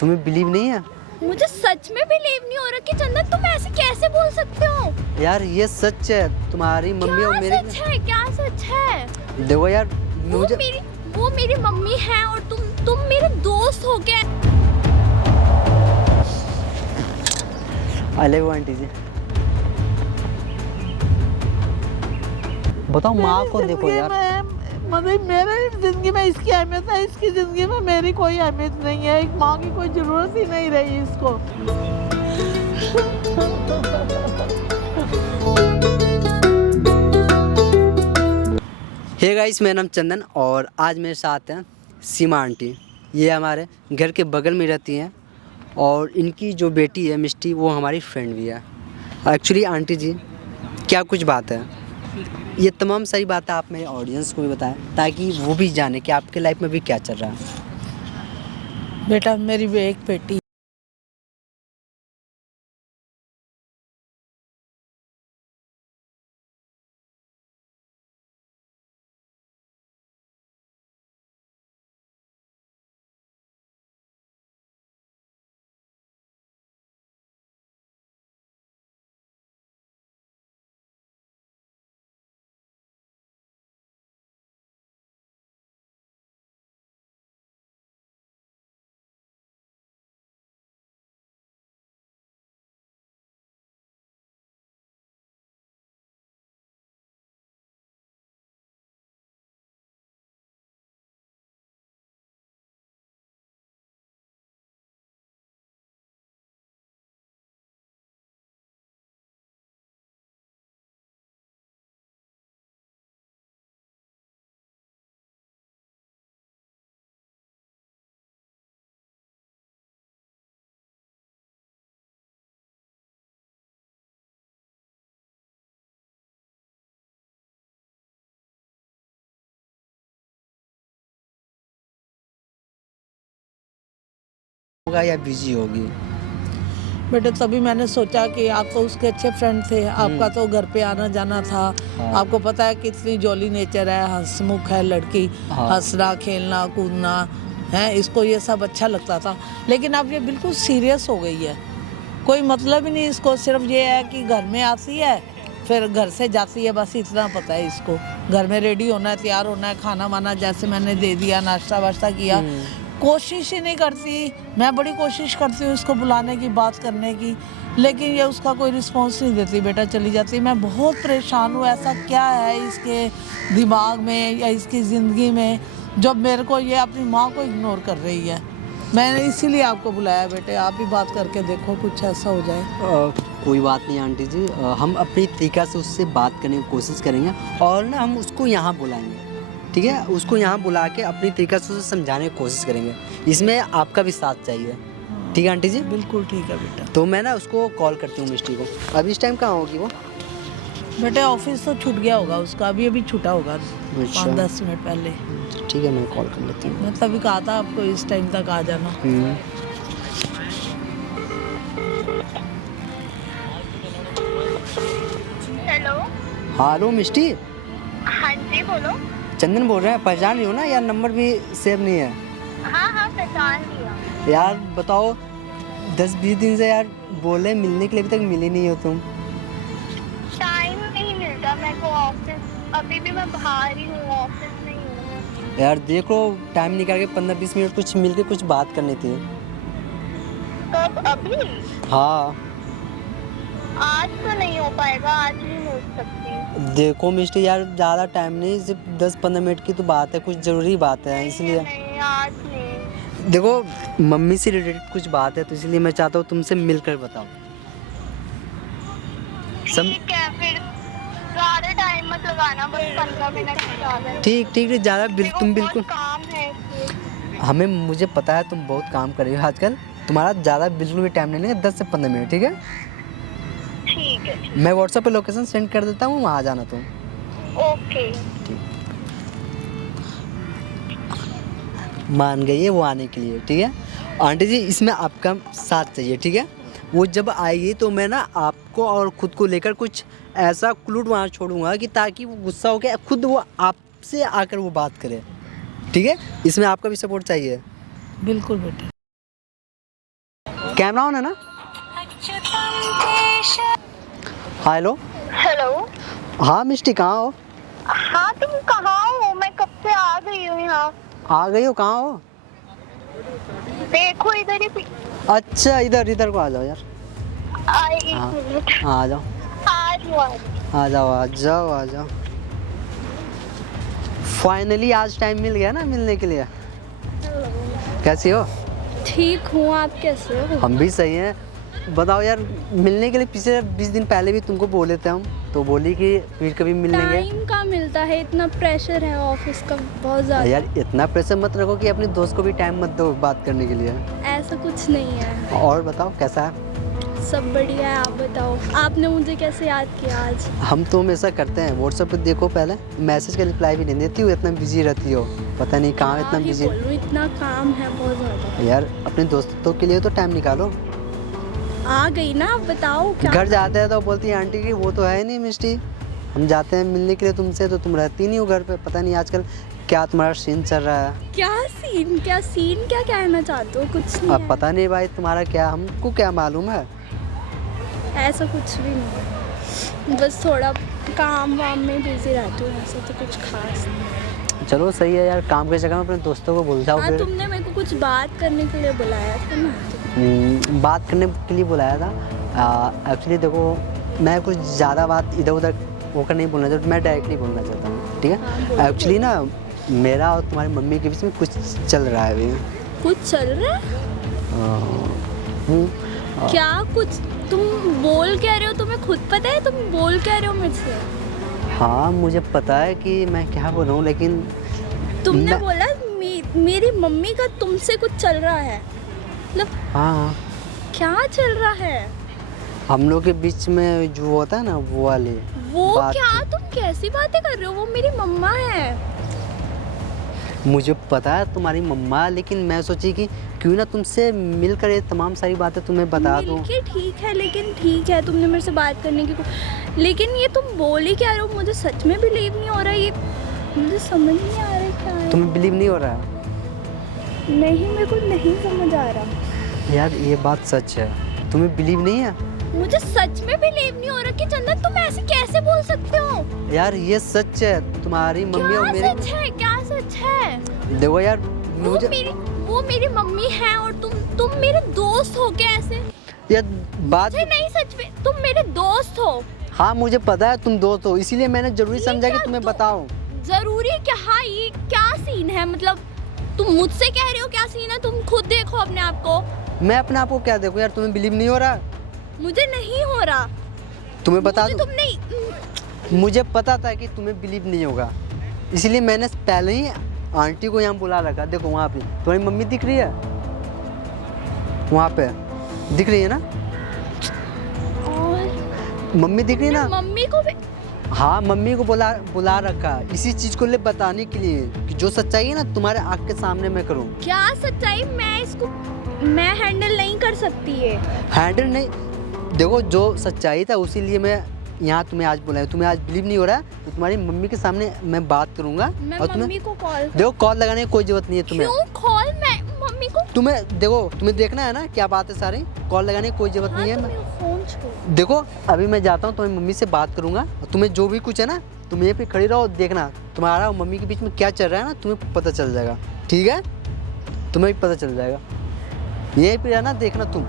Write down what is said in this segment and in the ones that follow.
तुम्हें बिलीव नहीं है? मुझे सच में बिलीव नहीं हो रहा कि चंदन तुम ऐसे कैसे बोल सकते हो। यार ये सच है, तुम्हारी मम्मी और मेरी। सच है? क्या सच है? देखो यार, वो मेरी मम्मी है और तुम मेरे दोस्त हो गए। आई लव यू आंटी जी। बताओ माँ को देखो यार। मतलब मेरे जिंदगी में इसकी अहमियत है, इसकी जिंदगी में मेरी कोई अहमियत नहीं है। एक माँ की कोई जरूरत ही नहीं रही इसको। हे गाइस, मेरा नाम चंदन और आज मेरे साथ हैं सीमा आंटी। ये हमारे घर के बगल में रहती हैं और इनकी जो बेटी है मिष्टी, वो हमारी फ्रेंड भी है। एक्चुअली आंटी जी, क्या कुछ बात है, ये तमाम सारी बातें आप मेरे ऑडियंस को भी बताएं ताकि वो भी जाने कि आपके लाइफ में भी क्या चल रहा है। बेटा मेरी भी एक बेटी होगा या बिजी होगी। बेटे तभी मैंने सोचा कि आप तो उसके अच्छे फ्रेंड थे, आपका तो घर पे आना जाना था। हाँ। आपको पता है कितनी जॉली नेचर है, हंसमुख है लड़की। हाँ। हंसना खेलना कूदना है, इसको ये सब अच्छा लगता था। लेकिन अब ये बिल्कुल सीरियस हो गई है, कोई मतलब ही नहीं इसको। सिर्फ ये है कि घर में आती है फिर घर से जाती है, बस इतना पता है इसको। घर में रेडी होना है, तैयार होना है, खाना वाना जैसे मैंने दे दिया, नाश्ता वाश्ता किया। कोशिश ही नहीं करती। मैं बड़ी कोशिश करती हूँ इसको बुलाने की, बात करने की, लेकिन ये उसका कोई रिस्पॉन्स नहीं देती। बेटा चली जाती। मैं बहुत परेशान हूँ, ऐसा क्या है इसके दिमाग में या इसकी ज़िंदगी में जब मेरे को ये अपनी माँ को इग्नोर कर रही है। मैंने इसीलिए आपको बुलाया। बेटे आप ही बात करके देखो, कुछ ऐसा हो जाए। कोई बात नहीं आंटी जी, हम अपनी तरीका से उससे बात करने की कोशिश करेंगे और ना हम उसको यहाँ बुलाएंगे, ठीक है? उसको यहाँ बुला के अपनी तरीका से उसे समझाने की कोशिश करेंगे। इसमें आपका भी साथ चाहिए, ठीक है आंटी जी? बिल्कुल ठीक है बेटा। तो मैं ना उसको कॉल करती हूँ मिष्टी को। अभी इस टाइम कहाँ होगी वो? बेटे ऑफिस तो छूट गया होगा उसका, अभी छूटा होगा। अच्छा। 5-10 मिनट पहले। ठीक है, मैं कॉल कर लेती हूँ। मैं तभी कहा था आपको इस टाइम तक आ जाना। हेलो। हेलो मिष्टी। हाँ जी बोलो। चंदन बोल रहे हैं, पहचान रही हो ना? यार नंबर भी सेव नहीं है। हाँ पहचान लिया। यार बताओ, 10-20 दिन से यार बोले मिलने के लिए, अभी तक मिली नहीं हो तुम। टाइम नहीं मिलता मेरे को ऑफिस, अभी भी मैं बाहर ही हूँ, ऑफिस नहीं हूँ। यार देखो, टाइम निकाल के 15-20 मिनट कुछ मिल के कुछ बात करनी थी। कब? अभी? हाँ। आज तो नहीं हो पाएगा, आज नहीं मिल सकती। देखो मिस्टी यार, ज़्यादा टाइम नहीं, सिर्फ 10-15 मिनट की तो बात है, कुछ ज़रूरी बात है इसलिए। नहीं आज नहीं। देखो मम्मी से रिलेटेड कुछ बात है तो इसलिए मैं चाहता हूँ तुमसे मिलकर बताओ। ठीक है फिर, ज़्यादा टाइम मत लगाना, बस 15 मिनट ज़्यादा। ठीक है, ज़्यादा तुम बिल्कुल। काम है इसलिए। हमें मुझे पता है तुम बहुत काम कर रही हो आजकल, तुम्हारा ज़्यादा बिल्कुल भी टाइम नहीं लगेगा, 10 से 15 मिनट, ठीक है? ठीक है। मैं व्हाट्सएप पे लोकेशन सेंड कर देता हूँ, वहाँ आ जाना तुम। ओके। मान गई है वो आने के लिए, ठीक है? आंटी जी इसमें आपका साथ चाहिए, ठीक है? वो जब आएगी तो मैं ना आपको और ख़ुद को लेकर कुछ ऐसा क्लूड वहाँ छोड़ूंगा कि ताकि वो गुस्सा हो के खुद वो आपसे आकर वो बात करे, ठीक है? इसमें आपका भी सपोर्ट चाहिए। बिल्कुल बेटा। कैमरा ऑन है ना? हेलो। हेलो। हाँ मिष्टी, कहाँ हो? हाँ तुम कहाँ हो? मैं कब से आ गई हूँ यहाँ। आ गई हो? कहाँ हो? देखो इधर ही। अच्छा, इधर इधर को आ जाओ यार। एक हाँ मिनट। हाँ, आ जाओ आ जाओ आ जाओ आ जाओ। फाइनली आज टाइम मिल गया ना मिलने के लिए। कैसी हो? ठीक हूँ, आप कैसे हो? हम भी सही हैं। बताओ यार, मिलने के लिए पिछले 20 दिन पहले भी तुमको बोले थे हम, तो बोली कि फिर कभी मिल लेंगे। टाइम का मिलता है, इतना प्रेशर है ऑफिस का बहुत ज़्यादा। यार इतना प्रेशर मत रखो कि अपने दोस्त को भी टाइम मत दो बात करने के लिए। ऐसा कुछ नहीं है। और बताओ कैसा है? सब बढ़िया है, आप बताओ, आपने मुझे कैसे याद किया आज? हम तो हमेशा करते हैं। व्हाट्सएप पे देखो, पहले मैसेज का रिप्लाई भी नहीं देती हो, इतना बिजी रहती हो, पता नहीं कहाँ इतना बिजी। बोलूँ, इतना काम है बहुत ज़्यादा। यार अपने दोस्तों के लिए तो टाइम निकालो। आ गई ना, आप बताओ क्या? घर जाते हैं तो बोलती है आंटी की वो तो है नहीं मिष्टी। हम जाते हैं मिलने के लिए तुमसे तो तुम रहती नहीं हो घर पे। पता नहीं आजकल क्या तुम्हारा सीन चल रहा है। क्या सीन क्या कहना चाहते हो? कुछ नहीं अब है। पता नहीं भाई तुम्हारा क्या, हमको क्या मालूम है। ऐसा कुछ भी नहीं, बस थोड़ा काम वाम में बिजी रहती हूँ, ऐसा तो कुछ खास नहीं। चलो सही है यार, काम की जगह में अपने दोस्तों को भूल जाओ। हाँ, फिर तुमने मेरे को कुछ बात करने के लिए बुलाया था ना? बात करने के लिए बुलाया था। एक्चुअली देखो, मैं कुछ ज़्यादा बात इधर उधर होकर नहीं बोलना चाहता, मैं डायरेक्टली बोलना चाहता हूँ, ठीक हाँ, है? बोलो। एक्चुअली ना मेरा और तुम्हारी मम्मी के बीच में कुछ चल रहा है अभी। कुछ चल रहा है? क्या कुछ? तुम बोल क्या रहे हो? तुम्हें खुद पता है तुम बोल क्या रहे हो मेरे से? हाँ मुझे पता है कि मैं क्या बोल रहा हूँ, लेकिन तुमने मैं- बोला मेरी मम्मी का तुमसे कुछ चल रहा है, मतलब हाँ क्या चल रहा है? हम लोग के बीच में जो होता है ना वो वाली वो बात। क्या? तुम कैसी बातें कर रहे हो? वो मेरी मम्मा है। मुझे पता है तुम्हारी मम्मा, लेकिन मैं सोची कि क्यों ना तुमसे मिलकर ये तमाम सारी बातें तुम्हें बता दूं। मिलके ठीक है, लेकिन ठीक है तुमने मेरे से बात करने की लेकिन ये तुम बोल ही क्या रहे हो? मुझे सच में बिलीव नहीं हो रहा, ये मुझे समझ नहीं आ रहा क्या है। तुम्हें बिलीव नहीं हो रहा है? नहीं, मेरे को नहीं समझ आ रहा। यार ये बात सच है, तुम्हें बिलीव नहीं है? मुझे सच में बिलीव नहीं हो रहा कि चंदन तुम ऐसे कैसे बोल सकते हो? यार ये सच है, तुम्हारी मम्मी और क्या मेरी। सच है? क्या सच है? देखो यार वो मेरी मम्मी है और तुम मेरे दोस्त हो क्या ऐसे? यार बात मुझे नहीं, सच में तुम मेरे दोस्त हो। हाँ मुझे पता है तुम दोस्त हो, इसीलिए मैंने जरूरी ये समझा कि क्या तुम्हें दो- बताऊं। जरूरी क्या? हाँ, ये क्या सीन है? मतलब तुम मुझसे कह रहे हो क्या सीन है? तुम खुद देखो अपने आप को। मैं अपने आप को क्या देखूं यार, तुम्हें बिलीव नहीं हो रहा? मुझे नहीं हो रहा। तुम्हें बता मुझे दूं, तुम नहीं। मुझे पता था कि तुम्हें बिलीव नहीं होगा, इसलिए मैंने पहले ही आंटी को यहाँ बुला रखा। देखो वहाँ पे तुम्हारी मम्मी दिख रही है, वहाँ पे दिख रही है ना और मम्मी, दिख रही है ना? मम्मी को भी हाँ मम्मी को बुला रखा इसी चीज को ले बताने के लिए कि जो सच्चाई है ना तुम्हारे आँख के सामने मैं करूँ। क्या सच्चाई? मैं हैंडल नहीं कर सकती है। हैंडल नहीं, देखो जो सच्चाई था उसी लिए मैं यहाँ तुम्हें आज बुलाया। तुम्हें आज बिलीव नहीं हो रहा है तो तुम्हारी मम्मी के सामने मैं बात करूंगा। मैं और मम्मी को कॉल देखो कॉल लगाने की कोई जरूरत नहीं है तुम्हें। क्यों कॉल? मैं मम्मी को तुम्हें देखना है ना क्या बात है सारी, कॉल लगाने की कोई जरूरत हाँ, नहीं है। तुम मेरा फोन छोड़। देखो अभी मैं जाता हूँ, तुम्हारी मम्मी से बात करूंगा और तुम्हें जो भी कुछ है ना तुम यहीं पे खड़ी रहो, देखना तुम्हारा और मम्मी के बीच में क्या चल रहा है ना तुम्हें पता चल जाएगा, ठीक है? तुम्हें भी पता चल जाएगा, यहीं पे रहना, देखना तुम।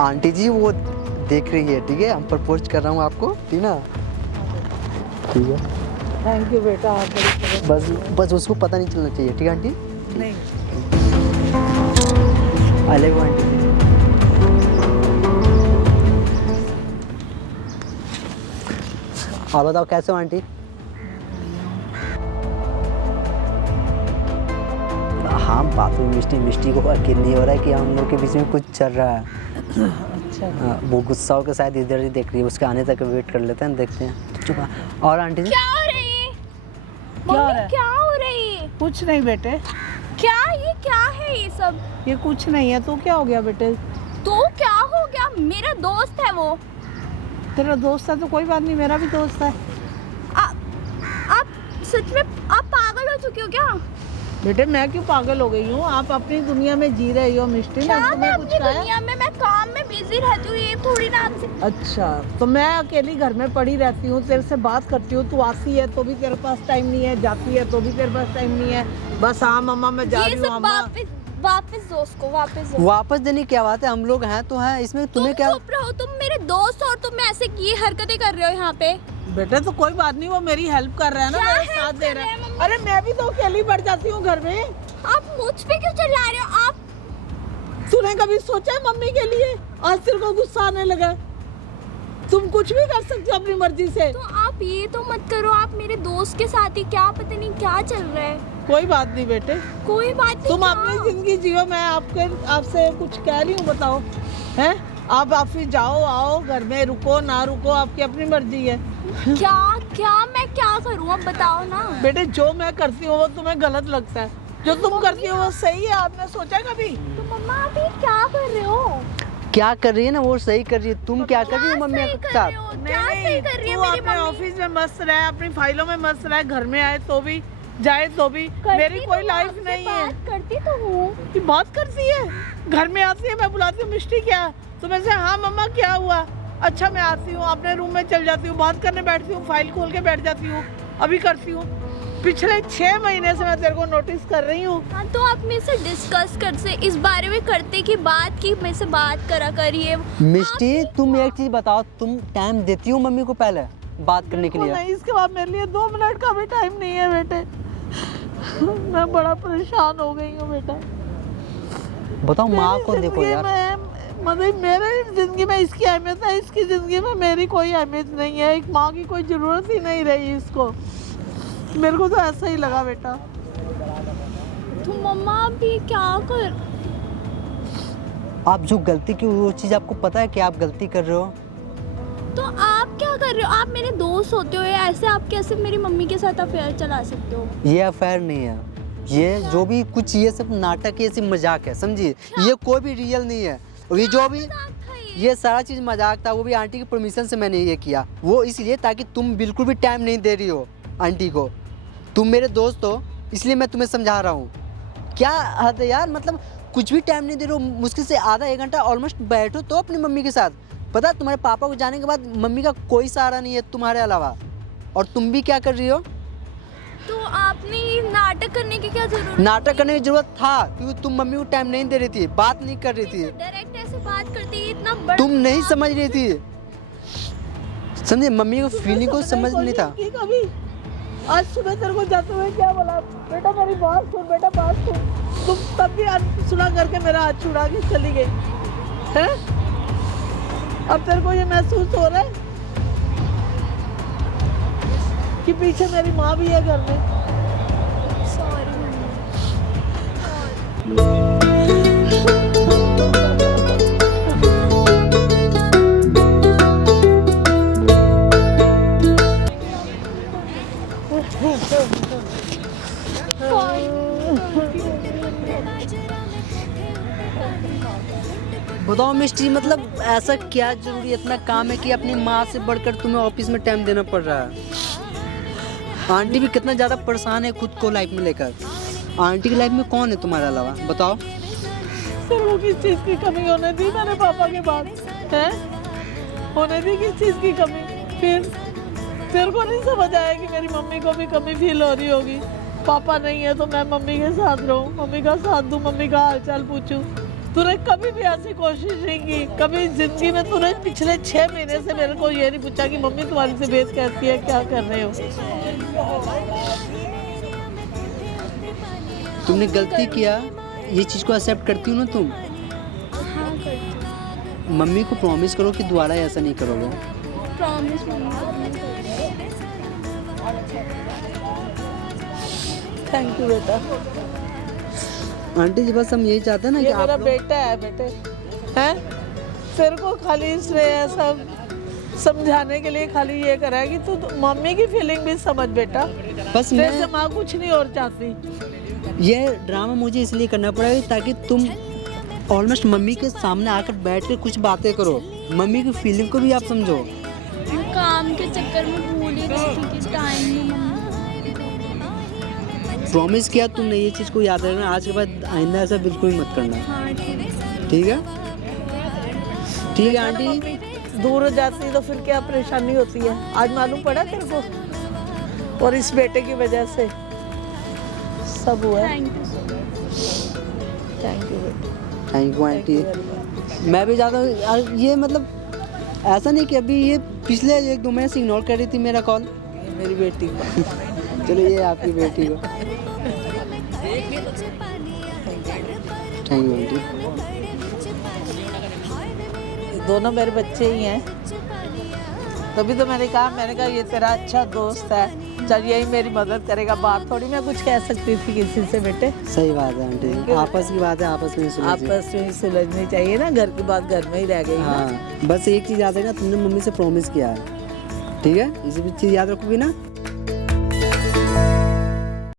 आंटी जी वो देख रही है, ठीक है? हम प्रपोज कर रहा हूँ आपको, ठीक ना? ठीक है, थैंक यू बेटा, आप बड़ी बस उसको पता नहीं चलना चाहिए, ठीक है आंटी? नहीं। आई लव यू आंटी जी। और बताओ कैसे हो आंटी? हाँ बात हुई, मिष्टी को यकीन नहीं हो रहा है कि हम लोग के बीच में कुछ चल रहा है। अच्छा, हाँ, वो गुस्सा होकर शायद इधर ही देख रही है, उसके आने तक वेट कर लेते हैं, देखते हैं। चुप रहा। और आंटी जी क्या हो रही है? क्या हो मम्मी रहा है? क्या हो रही है? कुछ नहीं बेटे, क्या ये क्या है ये सब? ये कुछ नहीं है। तो क्या हो गया बेटे? तो क्या हो गया? मेरा दोस्त है वो। तेरा दोस्त है तो कोई बात नहीं, मेरा भी दोस्त है। आप सच में आप पागल हो चुके हो क्या? बेटे मैं क्यों पागल हो गई हूँ? आप अपनी दुनिया में जी रही हो मिष्टी, क्या मैंने मैं तुम्हें कुछ अपनी कहा है? दुनिया में, मैं काम में बिजी रहती हूँ, ये थोड़ी ना आपसे। अच्छा, तो मैं अकेली घर में पड़ी रहती हूँ, तेरे से बात करती हूँ, तू आती है तो भी तेरे पास टाइम नहीं है, जाती है तो भी तेरे पास टाइम नहीं है। बस हाँ मम्मा मैं जा ये रही हूँ सब अम्मा। वापस दो उसको, वापस दो। वापस देने की क्या बात है, हम लोग हैं तो हैं, इसमें तुम्हें क्या। चुप रहो, तुम मेरे दोस्त हो और तुम ऐसे ये हरकतें कर रहे हो यहाँ पे। बेटे तो कोई बात नहीं, वो मेरी हेल्प कर रहा है ना, क्या मेरे help साथ दे कर रहा रहा है, है। मम्मी? अरे मैं भी तो अकेली पड़ जाती हूँ घर में। आप मुझ पे क्यों चिल्ला रहे हो? आप तूने कभी सोचा है मम्मी के लिए? आज तेरे को गुस्सा आने लगा। तुम कुछ भी कर सकते हो अपनी मर्जी से। तो आप ये तो मत करो, आप मेरे दोस्त के साथ ही क्या पता नहीं क्या चल रहा है। कोई बात नहीं बेटे, कोई बात नहीं। तुम क्या? अपनी जिंदगी जियो, मैं आपसे कुछ कह रही हूँ, बताओ हैं? आप ऑफिस जाओ आओ, घर में रुको ना रुको आपकी अपनी मर्जी है। क्या क्या मैं क्या करूँ, अब बताओ ना। बेटे जो मैं करती हूँ वो तुम्हें गलत लगता है, जो तुम करती हो वो सही है। आपने सोचा कभी? तो मम्मा आप ये क्या कर रहे हो? क्या कर रही है ना वो सही कर रही है, तुम क्या कर रही हो मम्मी सही के कर साथ? रहे हो? क्या सही कर रही है तू मेरी अपने मम्मी? ऑफिस में मस्त रहे, अपनी फाइलों में मस्त रहे, घर में आए तो भी जाए तो भी। करती मेरी तो कोई हूँ, लाइफ आपसे नहीं है। बात करती तो हूँ। कि बात करती है, घर में आती है, मैं बुलाती हूँ मिष्टी क्या, तो मैं से हाँ मम्मा क्या हुआ, अच्छा मैं आती हूँ, अपने रूम में चल जाती हूँ, बात करने बैठती हूँ, फाइल खोल के बैठ जाती हूँ, अभी करती हूँ। पिछले 6 महीने से मैं तेरे को नोटिस कर रही हूँ। हाँ तो आप मेरे से डिस्कस कर से इस बारे में करते कि बात की मेरे से बात करा करिए। मिष्टी तुम एक चीज बताओ, तुम टाइम देती हो मम्मी को पहले बात करने के लिए? नहीं, इसके बाद मेरे लिए 2 मिनट का भी टाइम नहीं है बेटे। मैं बड़ा परेशान हो गई हूँ बेटा। बताओ माँ को मेरी देखो जिंदगी यार। में, मतलब मेरे जिंदगी में इसकी अहमियत है, इसकी जिंदगी में मेरी कोई अहमियत नहीं है। एक माँ की कोई जरूरत ही नहीं रही इसको। मेरे को तो ऐसा ही लगा बेटा। तो मम्मा आप ये क्या कर, आप जो गलती की वो चीज आपको पता है कि आप गलती कर रहे हो? तो आप क्या कर रहे हो? आप मेरे दोस्त होते हो, ऐसे आप कैसे मेरी मम्मी के साथ अफेयर चला सकते हो? ये अफेयर नहीं है, ये जो भी कुछ ये सब नाटक है, ये सब मजाक है, समझिए? ये कोई भी रियल नहीं है। और ये जो भी ये सारा चीज़ मजाक था, वो भी आंटी की परमिशन से मैंने ये किया। वो इसलिए ताकि तुम बिल्कुल भी टाइम नहीं दे रही हो आंटी को। तुम मेरे दोस्त हो इसलिए मैं तुम्हें समझा रहा हूँ। क्या हद है यार, मतलब कुछ भी टाइम नहीं दे रहे हो। मुश्किल से आधा 1 घंटा ऑलमोस्ट बैठो तो अपनी मम्मी के साथ। पता है तुम्हारे पापा को जाने के बाद मम्मी का कोई सहारा नहीं है तुम्हारे अलावा। और तुम भी क्या कर रही हो? तो आपने ये नाटक करने की क्या जरूरत? नाटक करने की जरूरत था क्योंकि तुम मम्मी को टाइम नहीं दे रही थी, बात नहीं कर रही थी, डायरेक्ट ऐसे बात करती है, इतना बड़ा तुम नहीं समझ रही थी। समझे? मम्मी को फीलिंग को समझ नहीं था। की कभी आज सुबह तेरे को जाते हुए क्या बोला, बेटा मेरी बात सुन, बेटा बात सुन। तुम तब भी सुना करके मेरा हाथ छुड़ा के चली गई है। अब तेरे को ये महसूस हो रहा है कि पीछे मेरी माँ भी है घर में। Sorry mummy. बताओ मिस्ट्री, मतलब ऐसा क्या जरूरी इतना काम है कि अपनी माँ से बढ़कर तुम्हें ऑफिस में टाइम देना पड़ रहा है? आंटी भी कितना ज़्यादा परेशान है खुद को लाइफ में लेकर। आंटी की लाइफ में कौन है तुम्हारे अलावा, बताओ? सर वो किस चीज़ की कमी होने दी मेरे पापा के बाद है? होने दी किस चीज़ की कमी? फिर तेरे को नहीं समझ आया कि मेरी मम्मी को भी कमी फील हो रही होगी। पापा नहीं है तो मैं मम्मी के साथ रहूं, मम्मी का साथ दूं, मम्मी का हालचाल पूछूं। तूने कभी भी ऐसी कोशिश नहीं की? कभी जिंदगी में तूने पिछले 6 महीने से मेरे को ये नहीं पूछा कि मम्मी तुम्हारी तबीयत कैसी है, क्या कर रहे हो? तुमने गलती किया, ये चीज़ को एक्सेप्ट करती हो ना तुम? हाँ करती हूँ। मम्मी को प्रॉमिस करो कि दोबारा ऐसा नहीं करोगे। Promise mummy. थैंक यू बेटा। आंटी जी बस हम यही चाहते हैं ना कि ये आप मेरा लोग- बेटा है बेटे, हैं? तेरे को खाली इसने ऐसा समझाने के लिए खाली ये करा है कि तू मम्मी की फीलिंग भी समझ बेटा। बस तेरे से मैं माँ कुछ नहीं और चाहती। ये ड्रामा मुझे इसलिए करना पड़ेगा ताकि तुम ऑलमोस्ट मम्मी के सामने आकर बैठ कर कुछ बातें करो, मम्मी की फीलिंग को भी आप समझो। काम के चक्कर में भूल ही गई थी कि टाइम नहीं मम्मी। प्रॉमिस किया तुमने, ये चीज़ को याद रखना, आज के बाद आइंदा ऐसा बिल्कुल मत करना। हाँ ठीक है। ठीक है, ठीक है आंटी। दूर हो जाती तो फिर क्या परेशानी होती है, आज मालूम पड़ा तेरे को, और इस बेटे की वजह से सब हुआ है। Thank you so much. Thank you बेटा, थैंक यू आंटी। मैं भी जाता हूँ यार, ये मतलब ऐसा नहीं कि अभी ये पिछले 1-2 महीने से इग्नोर कर रही थी मेरा कॉल। ये मेरी बेटी को चलो ये आपकी बेटी को। Thank you aunty. दोनों मेरे बच्चे ही हैं, तभी तो मैंने कहा ये तेरा अच्छा दोस्त है, चल यही मेरी मदद करेगा, बात थोड़ी मैं कुछ कह सकती थी किसी से बेटे। सही बात है आंटी, आपस की बात है, आपस में सुलझी। आपस में सुलझनी चाहिए ना, घर की बात घर में ही रह गई ना। हाँ, बस एक चीज़ याद है ना, तुमने मम्मी से प्रॉमिस किया है, ठीक है, इसी भी चीज़ याद रखोगी ना।